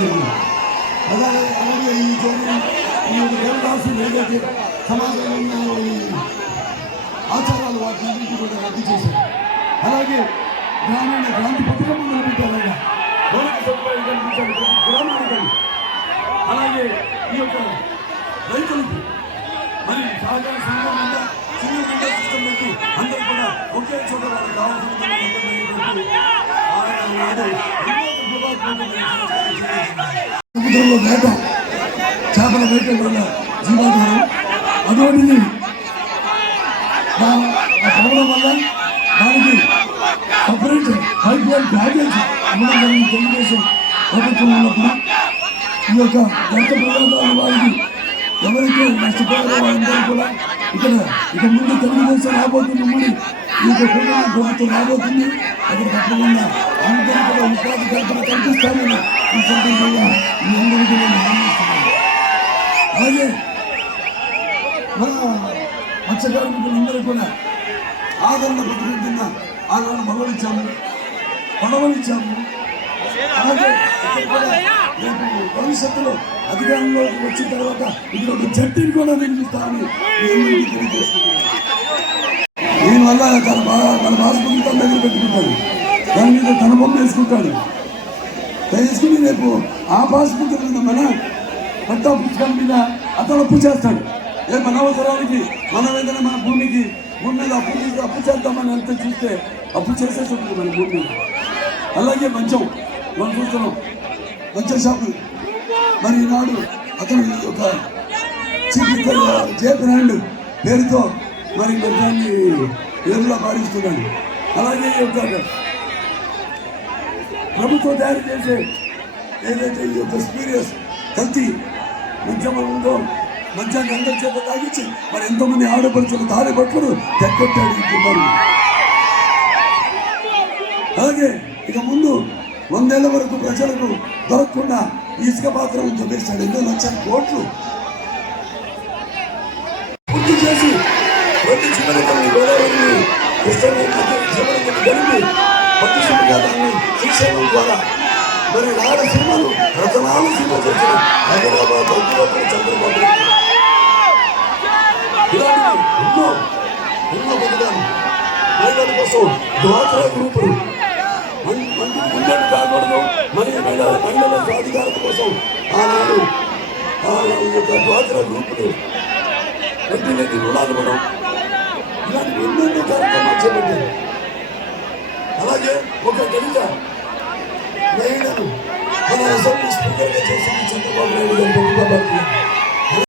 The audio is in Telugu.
జరిగింది. అలాగే ఈ దేవదాసు ఏదైతే సమాజంలో ఉన్న ఈ ఆచారాలు వాటిని కూడా రద్దు చేశారు. అలాగే గ్రామీణ క్రాంతి పథకం మొదలుపెట్టారు. ఆయన మౌలిక సదుపాయాలు కల్పించారు గ్రామానికి. అలాగే ఈ యొక్క రైతులకు మరి సహకార సంఘం అంతా సింగిల్ విండో సిస్టమ్ పెట్టి అందరూ కూడా ఒకే చోట వాళ్ళకి కావాల్సిన సముద్రంలో వేట చేపల వేట వల్ల జీవాధారం అటువంటిది పడడం వల్ల దానికి సపరేట్ పైప్ లైన్ ప్యాకేజ్ ఇవ్వడం జరిగింది. తెలుగుదేశం ప్రభుత్వం ఉన్నప్పుడు ఈ యొక్క ఎంత ప్రయోజనాలు వారికి ఎవరైతే నష్టపోయారో వాళ్ళందరూ కూడా ఇక ముందు తెలుగుదేశం రాబోతుంది. ముందు ఈ యొక్క ప్రభుత్వం రాబోతుంది. అక్కడ తప్పకుండా అందరూ కూడా ఉపాధి కల్పన కల్పిస్తామని ఈ సందర్భంగా మీ అందరికీ నేను ఆనందిస్తున్నాను. అలాగే మన మత్స్య కార్మికులందరూ కూడా ఆదరణ పథకం కింద ఆదరణ పడవలిచ్చాము. అలాగే రేపు భవిష్యత్తులో అధికారంలోకి వచ్చిన తర్వాత ఇక్కడ ఒక జట్టుని కూడా నిర్మిస్తామని తెలియజేస్తున్నాను. దీనివల్ల తన పాస్బుక్ తన దగ్గర పెట్టుకుంటాడు, దాని మీద తన బొమ్మ వేసుకుంటాడు. వేసుకుని రేపు ఆ పాస్బుక్ మీద మన పట్టా పుస్తకం మీద అతను అప్పు చేస్తాడు. మన అవసరానికి మనం ఏదైనా మన భూమి మీద అప్పు చేద్దామని అంతా చూస్తే అప్పు చేసేసి ఉంటుంది మన భూమి మీద. అలాగే మంచం మనం చూస్తున్నాం, మంచం షాపులు. మరి ఈనాడు అతను ఒక జే బ్రాండ్ పేరుతో మరి దాన్ని ఎరువులా పాటిస్తున్నాడు. అలాగే ఈ యొక్క ప్రభుత్వం తయారు చేసే ఏదైతే ఈ యొక్క స్పీరియస్ కల్తీ మద్యం ఉందో మద్యాన్ని అందరి చేత తాగించి మరి ఎంతోమంది ఆడపడుచులు తాడే పట్టుకుని తెగొట్టాడు ఈ కుమారుడు. అలాగే ఇక ముందు 100 ఏళ్ల వరకు ప్రజలకు దొరకకుండా ఇసుక పాత్రలు చూపిస్తాడు. 2 లక్షల కోట్లు పూర్తి చేసి ప్రతి చివరి గోదావరిని కలిపి పట్టుసంగా దాన్ని శ్రీశైలం ద్వారా మరి రాయలసీమలు రతనాలసీమ చేసిన హైదరాబాద్ అగ్గిపత్రి చంద్రబాబు ఇలాంటివి ఎన్నో పథకాలు మహిళల కోసం డ్వాక్రా గ్రూపులు మందికి కాకూడదు. మరి మహిళల సాధికారత కోసం ఆనాడు డ్వాక్రా గ్రూపులు వడ్డీలకి రుణాలు ఇవ్వడం ఇలాంటి ఎన్నెన్నో కార్యక్రమాలు చేపట్టారు. అలాగే ఒక దళిత మహిళను మన అసెంబ్లీ స్పీకర్గా చేసింది చంద్రబాబు నాయుడు గారు.